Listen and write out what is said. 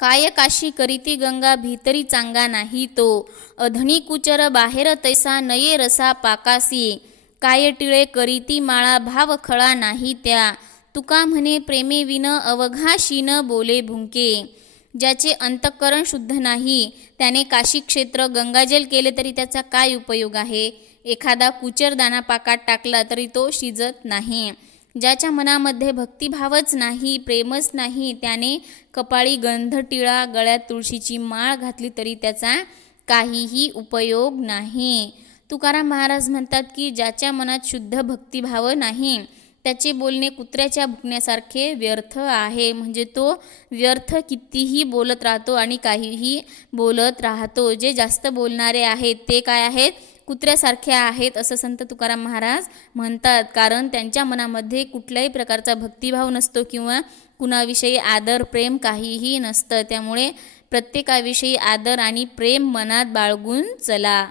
काय काशी करीती गंगा भीतरी चांगा नाही तो. अधनी कुचर बाहेर तैसा नये रसा पाकासी. काय टिळे करीती माळा भाव खळा नाही त्या. तुका म्हणे प्रेमेविन अवघाशीन बोले भुंके. ज्याचे अंतःकरण शुद्ध नाही त्याने काशी क्षेत्र गंगाजल केले तरी त्याचा काय उपयोग आहे? एखादा कुचर दाना पाकात टाकला तरी तो शिजत नाही. ज्याच्या मनामध्ये भक्तिभावच नाही प्रेमच नाही त्याने कपाळी गंधटिळा गळ्यात तुळशीची माळ घातली तरी त्याचा काहीही उपयोग नाही. तुकाराम महाराज म्हणतात की ज्याच्या मनात शुद्ध भक्तिभाव नाही त्याचे बोलणे कुत्र्याच्या भुकण्यासारखे व्यर्थ आहे. म्हणजे तो व्यर्थ कितीही बोलत राहतो आणि काहीही बोलत राहतो. जे जास्त बोलणारे आहेत ते काय आहेत? कुत्र्यासारख्या आहेत असं संत तुकाराम महाराज म्हणतात. कारण त्यांच्या मनामध्ये कुठल्याही प्रकारचा भक्तिभाव नसतो किंवा कुणाविषयी आदर प्रेम काहीही नसतं. त्यामुळे प्रत्येकाविषयी आदर आणि प्रेम मनात बाळगून चला.